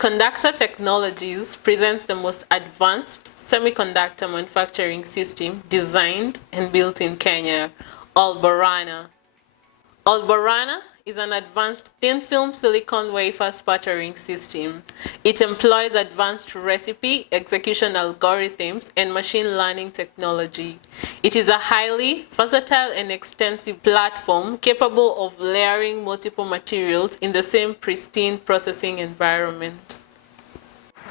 Semiconductor Technologies presents the most advanced semiconductor manufacturing system designed and built in Kenya, OL BORANA. OL BORANA is an advanced thin-film silicon wafer sputtering system. It employs advanced recipe execution algorithms and machine learning technology. It is a highly versatile and extensive platform capable of layering multiple materials in the same pristine processing environment.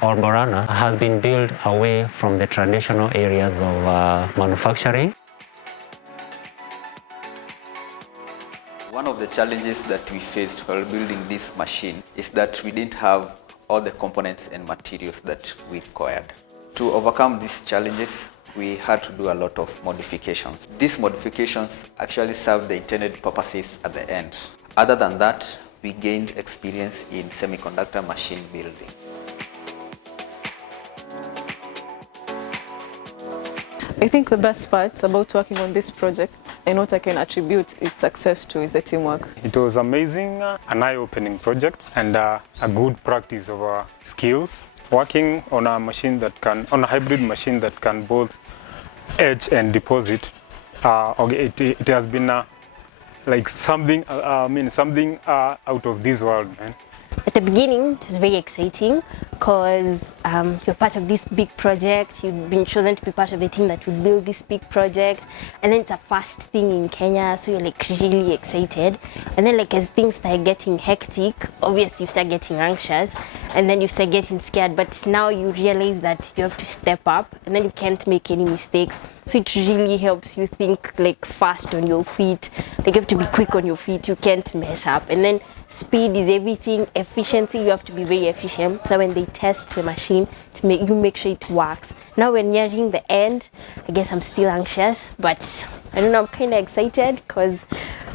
OL BORANA has been built away from the traditional areas of manufacturing. One of the challenges that we faced while building this machine is that we didn't have all the components and materials that we required. To overcome these challenges, we had to do a lot of modifications. These modifications actually serve the intended purposes at the end. Other than that, we gained experience in semiconductor machine building. I think the best part about working on this project and what I can attribute its success to is the teamwork. It was amazing, an eye-opening project and a good practice of our skills. Working on a machine that can, on a hybrid machine that can both etch and deposit, it has been like something, something out of this world, man. At the beginning, it was very exciting because you're part of this big project. You've been chosen to be part of the team that will build this big project, and then it's a first thing in Kenya, so you're like really excited. And then like as things start getting hectic, obviously you start getting anxious, and then you start getting scared. But now you realize that you have to step up, and then you can't make any mistakes. So it really helps you think like fast on your feet. Like you have to be quick on your feet. You can't mess up, and then speed is everything. Efficiency, you have to be very efficient. So when they test the machine, to make sure it works. Now we're nearing the end. I guess I'm still anxious, but I don't know, I'm kind of excited because,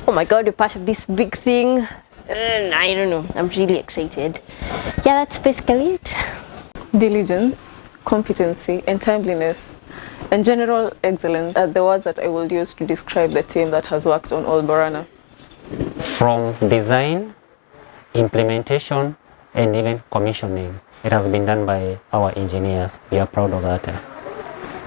oh my God, we're part of this big thing. I don't know, I'm really excited. Yeah, that's basically it. Diligence, competency, and timeliness, and general excellence are the words that I will use to describe the team that has worked on OL BORANA. From design, implementation, and even commissioning, it has been done by our engineers. We are proud of that.